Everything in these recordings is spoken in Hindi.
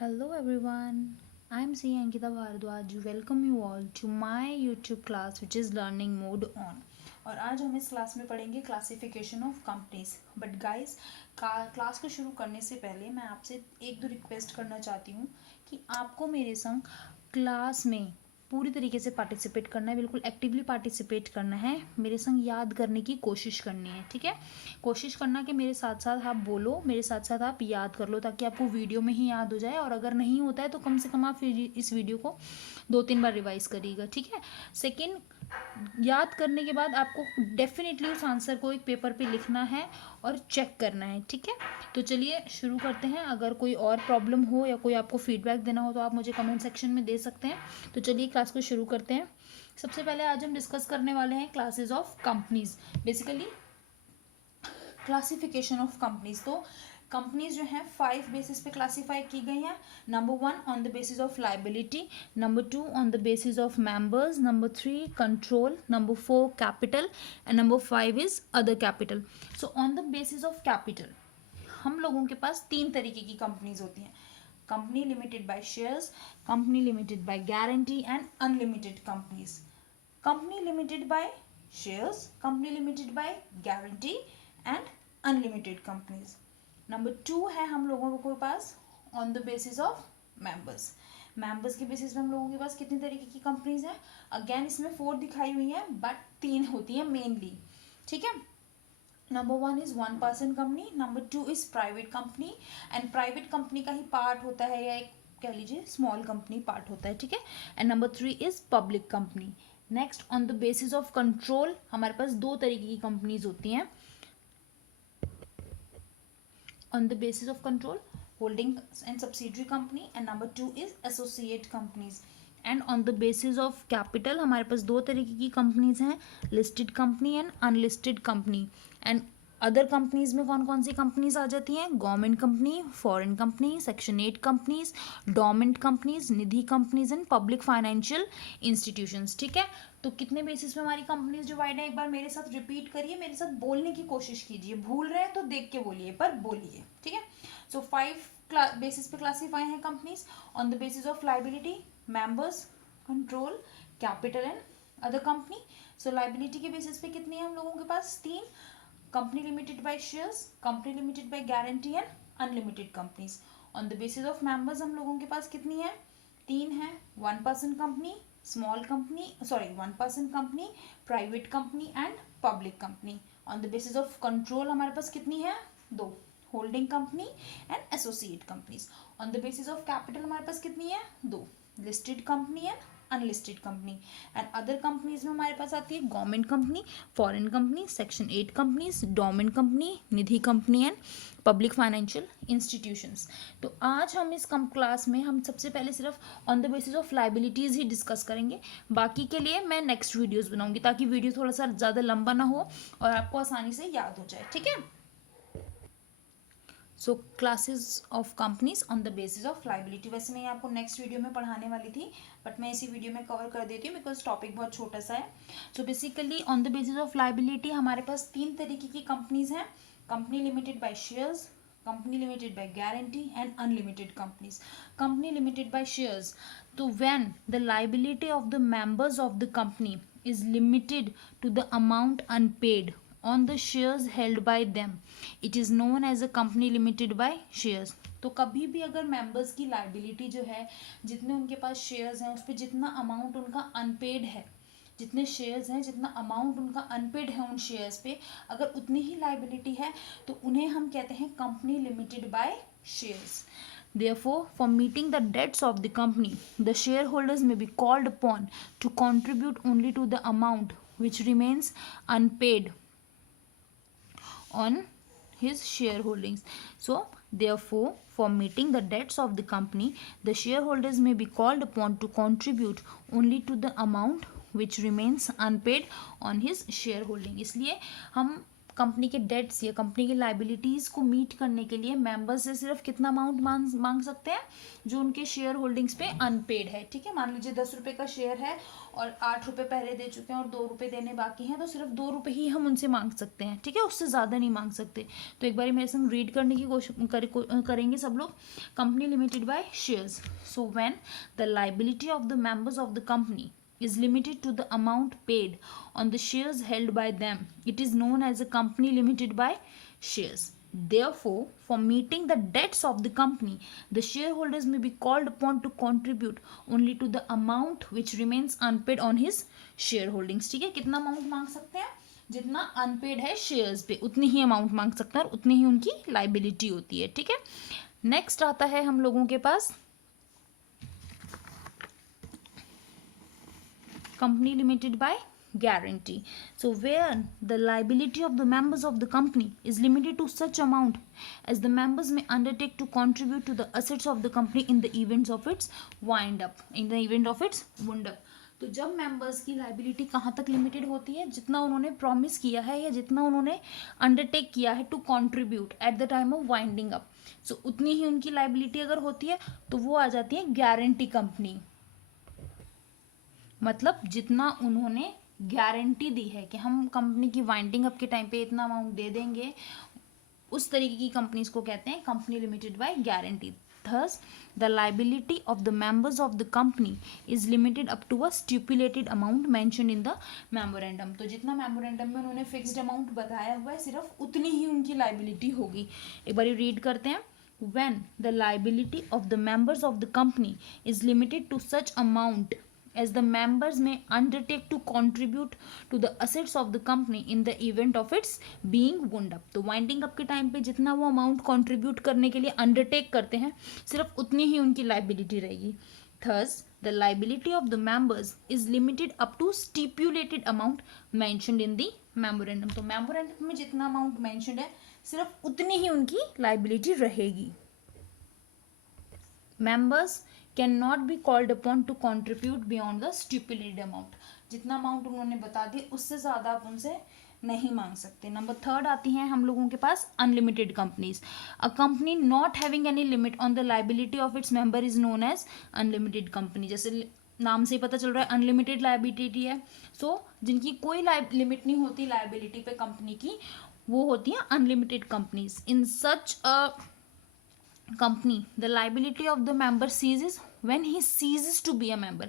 Hello everyone, I am C. Ankita Bhardwaj. Welcome you all to my YouTube class which is Learning Mode On. और आज हम इस क्लास में पढ़ेंगे classification of companies. But guys, class को शुरू करने से पहले मैं आपसे एक दो रिक्वेस्ट करना चाहती हूँ कि आपको मेरे संग क्लास में पूरी तरीके से पार्टिसिपेट करना है, बिल्कुल एक्टिवली पार्टिसिपेट करना है, मेरे संग याद करने की कोशिश करनी है. ठीक है, कोशिश करना कि मेरे साथ साथ आप बोलो, मेरे साथ साथ आप याद कर लो, ताकि आपको वीडियो में ही याद हो जाए. और अगर नहीं होता है तो कम से कम आप इस वीडियो को 2-3 बार रिवाइज करिएगा. ठीक है. सेकेंड, याद करने के बाद आपको डेफिनेटली उस आंसर को एक पेपर पे लिखना है और चेक करना है. ठीक है, तो चलिए शुरू करते हैं. अगर कोई और प्रॉब्लम हो या कोई आपको फीडबैक देना हो तो आप मुझे कमेंट सेक्शन में दे सकते हैं. तो चलिए क्लास को शुरू करते हैं. सबसे पहले आज हम डिस्कस करने वाले हैं classes of companies. Basically classification of companies. तो कंपनीज जो हैं 5 बेसिस पे क्लासीफाई की गई हैं. Number 1 on the basis of liability, number 2 on the basis of members, number 3 control, number 4 capital and number 5 is other capital. So on the basis of capital हम लोगों के पास 3 तरीके की कंपनीज होती हैं. Company limited by shares, company limited by guarantee and unlimited companies. Company limited by shares, company limited by guarantee and unlimited companies. Number 2 है हम लोगों के pass on the basis of members. Members के बेसिस पे हम लोगों के पास कितनी तरीके की कंपनीज हैं. अगेन इसमें 4 दिखाई हुई हैं बट 3 होती हैं मेनली. ठीक है. Number 1 is 1% company, number 2 is private company and private company का ही पार्ट होता है या एक कह लीजिए स्मॉल कंपनी पार्ट होता है. ठीक है. And number 3 is public company. Next, on the basis of control हमारे पास 2 तरीके की कंपनीज होती हैं. On the basis of control, holding and subsidiary company, and number 2 is associate companies. And on the basis of capital हमारे पास 2 तरीके की कंपनीज हैं, listed company and unlisted company. And other companies में कौन कौन सी कंपनीज आ जाती हैं. Government company, foreign company, section 8 companies, डोमेंट companies, Nidhi companies and public financial institutions. ठीक है. तो कितने बेसिस पे हमारी कंपनीज डिवाइड है, एक बार मेरे साथ रिपीट करिए, मेरे साथ बोलने की कोशिश कीजिए. भूल रहे हैं तो देख के बोलिए पर बोलिए. ठीक है. सो 5 बेसिस पे क्लासीफाई हैं companies. On the basis of liability, members, control, capital and other company. So liability के बेसिस पे कितनी है हम लोगों के पास 3. Company limited by shares, company limited by guarantee and unlimited companies. On the basis of members हम लोगों के पास कितनी है 3 है. 1% company, small company, sorry 1% company, private company and public company. On the basis of control हमारे पास कितनी है 2. Holding company and associate companies. On the basis of capital हमारे पास कितनी है 2. Listed company and unlisted company. And other companies में हमारे पास आती है government company, foreign company, section 8 companies, dormant company, Nidhi company and public financial institutions. तो आज हम इस क्लास में हम सबसे पहले सिर्फ on the basis of liabilities he discuss करेंगे. बाकी के लिए मैं नेक्स्ट वीडियोस बनाऊंगी ताकि वीडियो थोड़ा सा ज़्यादा लंबा ना हो और आपको आसानी से याद हो जाए. ठीक है. So classes of companies on the basis of liability. वैसे मैं आपको नेक्स्ट वीडियो में पढ़ाने वाली थी बट मैं इसी वीडियो में कवर कर देती हूँ बिकॉज टॉपिक बहुत छोटा सा है. So basically on the basis of liability हमारे पास 3 तरीके की कंपनीज हैं. Company limited by shares, company limited by guarantee and unlimited companies. Company limited by shares, तो when the liability of the members of the company is limited to the amount unpaid on the shares held by them, it is known as a company limited by shares. तो कभी भी अगर मेंबर्स की लाइबिलिटी जो है, जितने उनके पास शेयर्स हैं उस पर जितना अमाउंट उनका अनपेड है, जितने शेयर्स हैं जितना अमाउंट उनका अनपेड है उन शेयर्स पे, अगर उतनी ही लाइबिलिटी है तो उन्हें हम कहते हैं company limited by shares. Therefore, for meeting the debts of the company, the shareholders may be called upon to contribute only to the amount which remains unpaid on his shareholdings. So therefore, for meeting the debts of the company, the shareholders may be called upon to contribute only to the amount which remains unpaid on his shareholding. इसलिए हम कंपनी के डेट्स या कंपनी की लाइबिलिटीज़ को मीट करने के लिए मेंबर्स से सिर्फ कितना अमाउंट मांग सकते हैं, जो उनके शेयर होल्डिंग्स पे अनपेड है, ठीक है। मान लीजिए 10 रुपये का शेयर है और 8 रुपये पहले दे चुके हैं और 2 रुपये देने बाकी हैं, तो सिर्फ 2 रुपये ही हम उनसे मांग सकते हैं, ठीक है, उससे ज़्यादा नहीं मांग सकते। तो एक बार मेरे संग रीड करने की कोशिश करेंगे सब लोग। Company limited by shares. So when the liability of the members of the company is limited to the amount paid on the shares held by them, it is known as a company limited by shares. Therefore, for meeting the debts of the company, the shareholders may be called upon to contribute only to the amount which remains unpaid on his shareholdings. ठीक है, कितना अमाउंट मांग सकते हैं, जितना अनपेड है शेयर्स पे उतनी ही अमाउंट मांग सकते हैं और उतनी ही उनकी लाइबिलिटी होती है, ठीक है। नेक्स्ट आता है हम लोगों के पास company limited by guarantee. So where the liability of the members of the company is limited to such amount as the members may undertake to contribute to the assets of the company in the events of its wind up, in the event of its wound up. तो जब मेंबर्स की लाइबिलिटी कहाँ तक लिमिटेड होती है, जितना उन्होंने प्रॉमिस किया है या जितना उन्होंने अंडरटेक किया है to contribute at the time of winding up, so उतनी ही उनकी लाइबिलिटी अगर होती है तो वो आ जाती है गारंटी कंपनी। मतलब जितना उन्होंने गारंटी दी है कि हम कंपनी की वाइंडिंग अप के टाइम पे इतना अमाउंट दे देंगे, उस तरीके की कंपनीज को कहते हैं company limited by guarantee. Thus, the liability of the members of the company is limited up to a stipulated amount mentioned in the memorandum. तो जितना मेमोरेंडम में उन्होंने फिक्स्ड अमाउंट बताया हुआ है सिर्फ उतनी ही उनकी लाइबिलिटी होगी। एक बार रीड करते हैं। When the liability of the members of the company is limited to such amount as the members may undertake to contribute to the assets of the company in the event of its being wound up. तो वाइंडिंग अप के टाइम पे जितना वो अमाउंट कंट्रीब्यूट करने के लिए अंडरटेक करते हैं सिर्फ उतनी ही उनकी लाइबिलिटी रहेगी। Thus, the liability of the members is limited up to stipulated amount mentioned in the memorandum. तो memorandum में जितना अमाउंट mentioned है सिर्फ उतनी ही उनकी लाइबिलिटी रहेगी। Members cannot be called upon to contribute beyond the stipulated amount. जितना अमाउंट उन्होंने बता दिया उससे ज़्यादा आप उनसे नहीं मांग सकते। नंबर 3 आती हैं हम लोगों के पास unlimited companies. A company not having any limit on the liability of its member is known as unlimited company. जैसे नाम से ही पता चल रहा है अनलिमिटेड लाइबिलिटी है, सो जिनकी कोई लिमिट नहीं होती लाइबिलिटी पे कंपनी की, वो होती हैं unlimited companies. In such a company the liability of the member ceases when he ceases to be a member.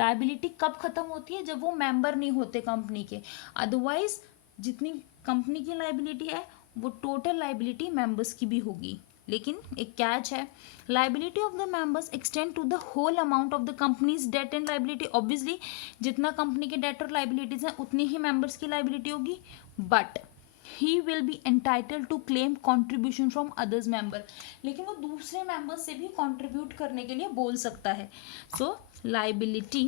liability कब खत्म होती है, जब वो मेंबर नहीं होते कंपनी के। अदरवाइज जितनी कंपनी की लाइबिलिटी है वो टोटल लाइबिलिटी मेंबर्स की भी होगी, लेकिन एक कैच है, liability of the members extend to the whole amount of the company's debt and liability. Obviously जितना कंपनी के डेट और लाइबिलिटीज हैं उतनी ही मेंबर्स की लाइबिलिटी होगी, but he will be entitled to claim contribution from others member. लेकिन वो दूसरे मेंबर से भी कंट्रीब्यूट करने के लिए बोल सकता है। सो liability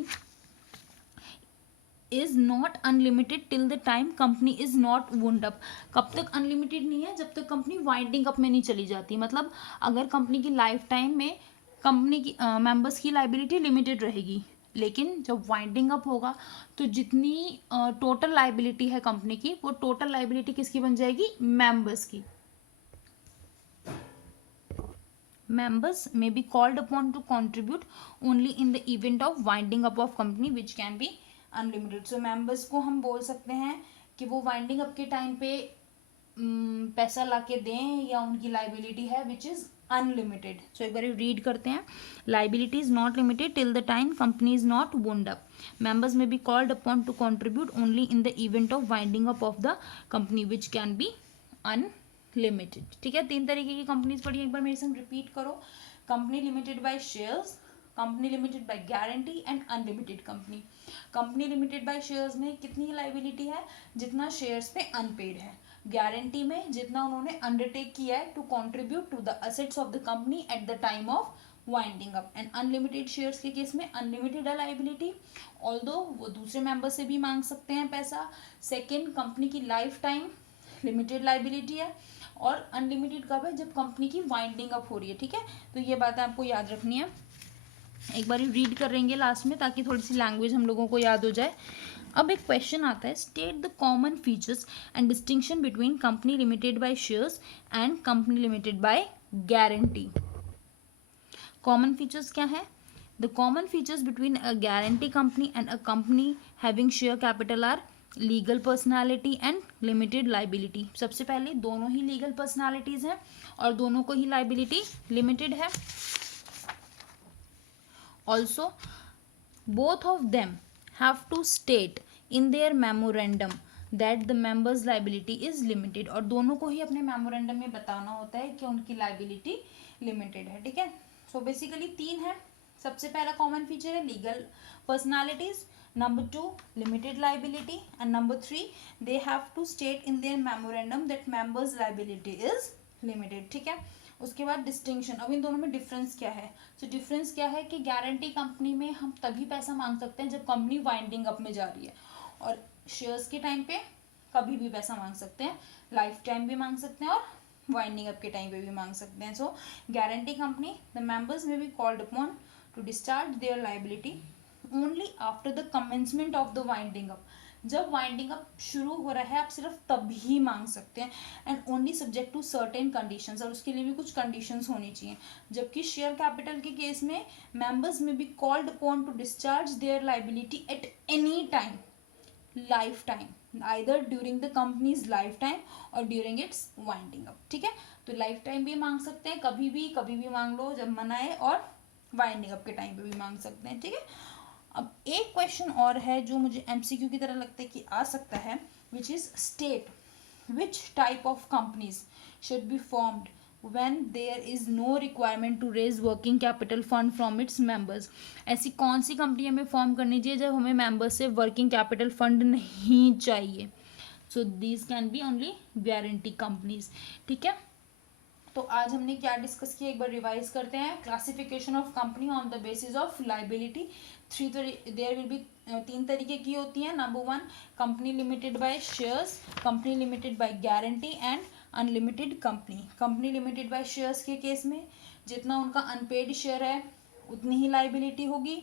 is not unlimited till the time company is not wound up. कब तक अनलिमिटेड नहीं है, जब तक कंपनी वाइंडिंग अप में नहीं चली जाती। मतलब अगर कंपनी की लाइफ टाइम में कंपनी की मेंबर्स की लाइबिलिटी लिमिटेड रहेगी, लेकिन जब वाइंडिंग अप होगा तो जितनी टोटल लाइबिलिटी है कंपनी की वो टोटल लाइबिलिटी किसकी बन जाएगी, मेंबर्स की। members may be called upon to contribute only in the event of winding up of company which can be unlimited. So members को हम बोल सकते हैं कि वो वाइंडिंग अप के टाइम पे पैसा लाके दें या उनकी लाइबिलिटी है विच इज अनलिमिटेड। सो एक बार रीड करते हैं। Liability is not limited till the time company is not wound up. Members may be called upon to contribute only in the event of winding up of the company which can be unlimited. ठीक है, 3 तरीके की कंपनीज पढ़ी, एक बार मेरे संग रिपीट करो। Company limited by shares, company limited by guarantee and unlimited company. Company limited by shares में कितनी लाइबिलिटी है, जितना शेयर्स पे अनपेड है। गारंटी में जितना उन्होंने अंडरटेक किया है to contribute to the assets of the company at the time of winding up. And unlimited shares के केस में अनलिमिटेड है लाइबिलिटी, ऑल्दो वो दूसरे मेंबर से भी मांग सकते हैं पैसा। सेकेंड, कंपनी की लाइफ टाइम लिमिटेड लाइबिलिटी है, और अनलिमिटेड कब है, जब कंपनी की वाइंडिंग अप हो रही है। ठीक है, तो ये बातें आपको याद रखनी है। एक बार रीड करेंगे लास्ट में ताकि थोड़ी सी लैंग्वेज हम लोगों को याद हो जाए। अब एक क्वेश्चन आता है, state the common features and distinction between company limited by shares and company limited by guarantee. Common features क्या है? The common features between a guarantee company and a company having share capital R legal personality and limited liability. सबसे पहले दोनों ही लीगल पर्सनालिटीज हैं और दोनों को ही लाइबिलिटी लिमिटेड है। Also both of them have to state in their memorandum that the members liability is limited, और दोनों को ही अपने मेमोरेंडम में बताना होता है कि उनकी लाइबिलिटी लिमिटेड है। ठीक है, सो बेसिकली तीन है। सबसे पहला कॉमन फीचर है legal personalities, number 2 limited liability and number 3 they have to state in their memorandum that members liability is limited. ठीक है, उसके बाद डिस्टिंक्शन। अब इन दोनों में डिफरेंस क्या है? तो डिफरेंस क्या है कि गारंटी कंपनी में हम तभी पैसा मांग सकते हैं जब कंपनी वाइंडिंग अप में जा रही है, और शेयर्स के टाइम पे कभी भी पैसा मांग सकते हैं, लाइफ टाइम भी मांग सकते हैं और वाइंडिंग अप के टाइम पे भी मांग सकते हैं। सो guarantee company the members may be called upon to discharge their liability only after the commencement of the winding up. जब वाइंडिंग अप शुरू हो रहा है आप सिर्फ तभी मांग सकते हैं, and only subject to certain conditions, और उसके लिए भी कुछ कंडीशंस होनी चाहिए। जबकि शेयर कैपिटल के केस में members may be called upon to discharge their liability at any time, lifetime, either during the company's lifetime और ड्यूरिंग इट्स वाइंडिंग अप। ठीक है, तो लाइफ टाइम भी मांग सकते हैं, कभी भी मांग लो जब मन आए, और वाइंडिंग अप के टाइम पे भी मांग सकते हैं। ठीक है, अब एक क्वेश्चन और है जो मुझे एमसीक्यू की तरह लगता है कि आ सकता है, which is state which type of companies should be formed when there is no requirement to raise working capital fund from its members. ऐसी कौन सी कंपनी हमें फॉर्म करनी चाहिए जब हमें मेंबर्स से वर्किंग कैपिटल फंड नहीं चाहिए? So these can be only guarantee companies. ठीक है, तो आज हमने क्या डिस्कस किया एक बार रिवाइज करते हैं। Classification of company on the basis of liability, there will be तीन तरीके की होती हैं। Number 1 company limited by shares, company limited by guarantee and unlimited company. Company limited by shares के केस में जितना उनका अनपेड शेयर है उतनी ही लाइबिलिटी होगी।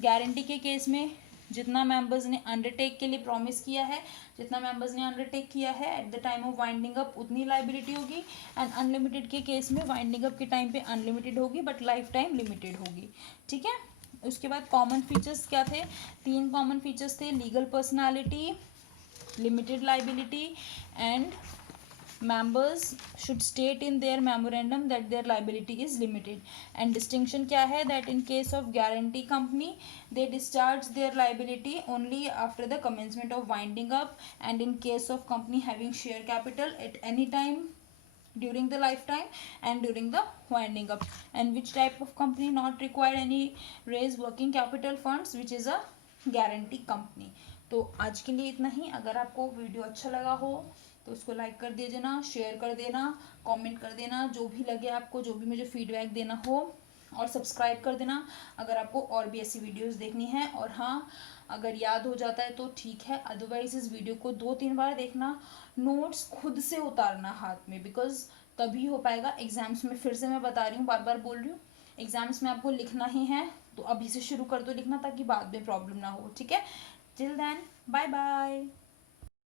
गारंटी के केस में जितना मेंबर्स ने अंडरटेक के लिए प्रॉमिस किया है, जितना मेंबर्स ने अंडरटेक किया है eight the time of winding up उतनी लाइबिलिटी होगी। एंड अनलिमिटेड के केस में वाइंडिंग अप के टाइम पे अनलिमिटेड होगी बट लाइफ टाइम लिमिटेड होगी। ठीक है, उसके बाद कॉमन फीचर्स क्या थे? 3 कॉमन फीचर्स थे, legal personality, limited liability and members should state in their memorandum that their liability is limited. And distinction क्या है? that in case of guarantee company they discharge their liability only after the commencement of winding up, and in case of company having share capital at any time during the lifetime and during the winding up. And which type of company not require any raise working capital funds, which is a guarantee company. तो आज के लिए इतना ही। अगर आपको वीडियो अच्छा लगा हो तो उसको लाइक कर दीजिए, शेयर कर देना, कमेंट कर देना, जो भी लगे आपको, जो भी मुझे फीडबैक देना हो, और सब्सक्राइब कर देना अगर आपको और भी ऐसी वीडियोस देखनी है। और हाँ, अगर याद हो जाता है तो ठीक है, अदरवाइज इस वीडियो को 2-3 बार देखना, नोट्स खुद से उतारना हाथ में, बिकॉज तभी हो पाएगा। एग्जाम्स में फिर से मैं बता रही हूँ, बार बार बोल रही हूँ, एग्जाम्स में आपको लिखना ही है तो अभी से शुरू कर दो लिखना, ताकि बाद में प्रॉब्लम ना हो। ठीक है, टिल देन बाय बाय।